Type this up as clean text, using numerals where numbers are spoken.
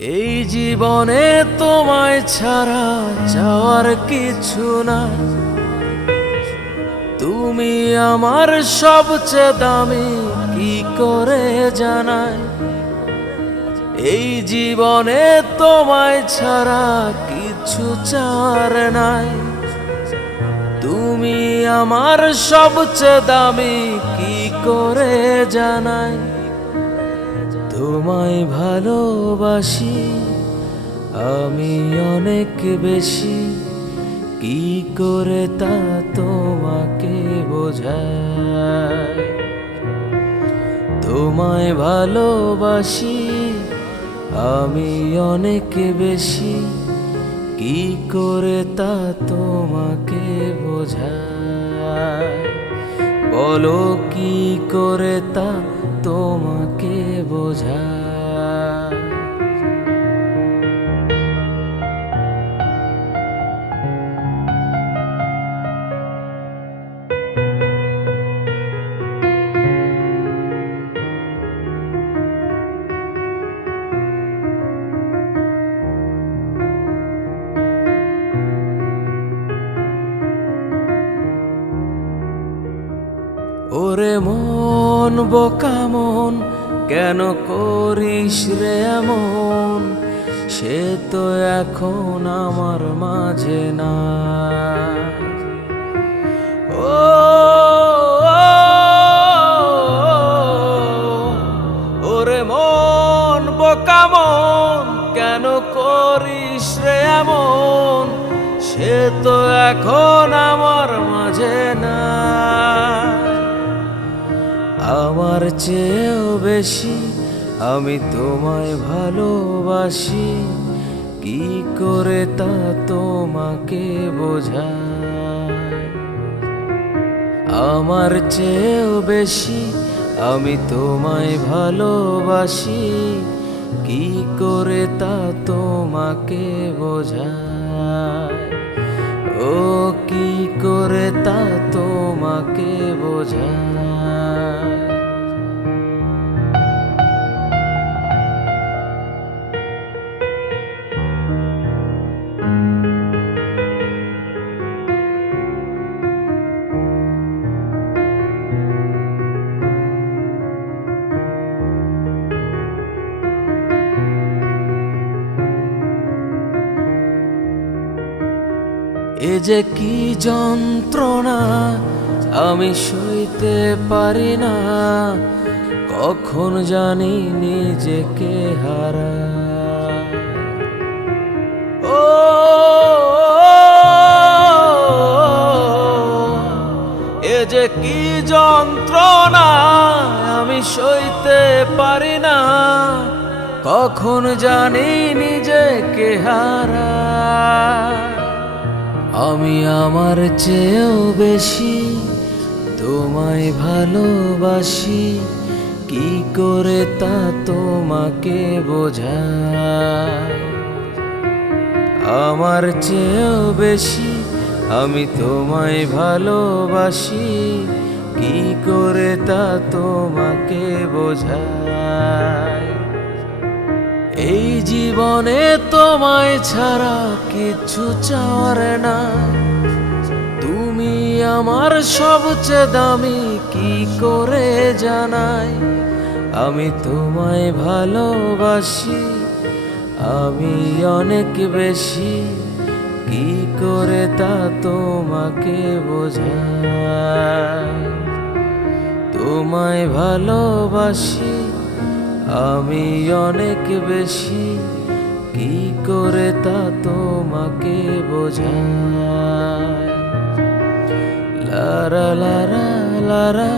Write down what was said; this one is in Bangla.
এই জীবনে তোমায় ছাড়া যাওয়ার কিছু নাই। তুমি আমার সবচেয়ে দামি, কি করে জানাই। এই জীবনে তোমায় ছাড়া কিছু চার নাই। তুমি আমার সবচেয়ে দামি, কি করে জানাই। তোমায় ভালোবাসি আমি অনেক বেশি, কি করে তা তোমাকে বোঝাই। তোমায় ভালোবাসি আমি অনেক বেশি, কি করে তা তোমাকে বোঝাই। বলো কি করে তা তোমাকে বোঝাই। ওরে মন বোকা মন, কেন করিস রে এমন। সে তো এখন আমার মাঝে না। ও ওরে মন বোকা মন, কেন করিস রে এমন। সে তো এখন আমার মাঝে না। আমার চেয়েও বেশি আমি তোমায় ভালোবাসি, কি করে তা তোমাকে বোঝাই। আমার চেয়েও বেশি আমি তোমায় ভালোবাসি, কি করে তা তোমাকে বোঝাই। ও কি করে তা তোমাকে বোঝাই। এ যে কি যন্ত্রণা আমি সইতে পারি না। কখন জানি নিজেকে হারাই। ও এ যে কি যন্ত্রণা আমি সইতে পারি না। কখন জানি নিজেকে হারাই। আমি আমার চেয়েও বেশি তোমায় ভালোবাসি, কি করে তা তোমাকে বোঝাই। আমার চেয়েও বেশি আমি তোমায় ভালোবাসি, কি করে তা তোমাকে বোঝাই। এই জীবনে তোমায় ছাড়া কিছু চাওয়ার নাই। তুমি আমার সবচেয়ে দামি, কি করে জানাই। আমি তোমায় ভালোবাসি আমি অনেক বেশি, কি করে তা তোমাকে বোঝাই। তোমায় ভালোবাসি আমি অনেক বেশি, কি করে তা তোমাকে বোঝাই। লারা লারা লারা।